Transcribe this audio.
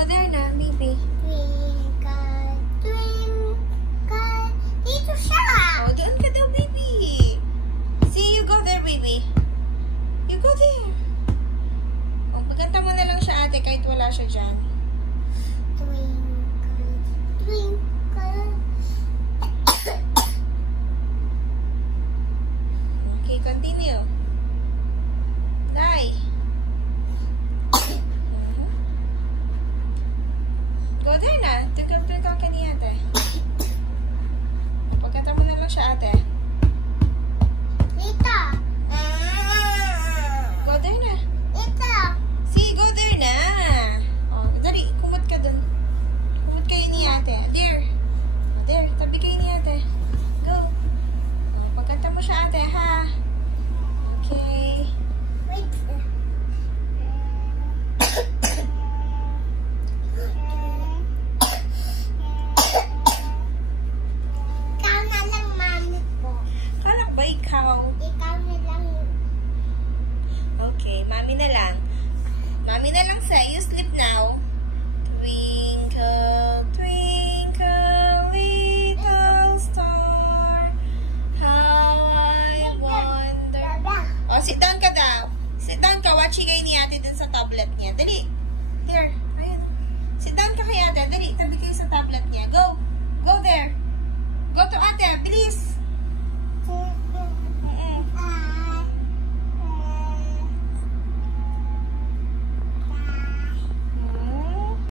Go there na, baby. Twinkle, twinkle. Dito siya. Oh, doon ka daw, baby. See, you go there, baby. You go there. Oh, pagkanta mo na lang siya, ate, kahit wala siya dyan. Twinkle, twinkle. Okay, continue. Die. Go there na. Tukang-tukang ka ni ate. Pagkanta mo na lang siya, ate. Dito. Go there na. Dito. See, go there na. Oh, dali, kumot ka dun. Kumot kayo ni ate. There. Oh, there, tabi kayo ni ate. Go. Oh, pagkanta mo siya, ate, ha? Okay. Wait. Ikaw na lang, mami ko. Kala ko ba ikaw? Ikaw na lang. Okay, mami na lang. Mami na lang sa you sleep now. Twinkle, twinkle, little star, how I wonder. Oh, sit down ka daw. Sit down ka. Watching kayo ni ate dun sa tablet niya. Dali. Here. Ayun. Sit down ka kay ate. Dali. Tabi kayo sa tablet niya. Go. Go there. Go to ate. Bilis.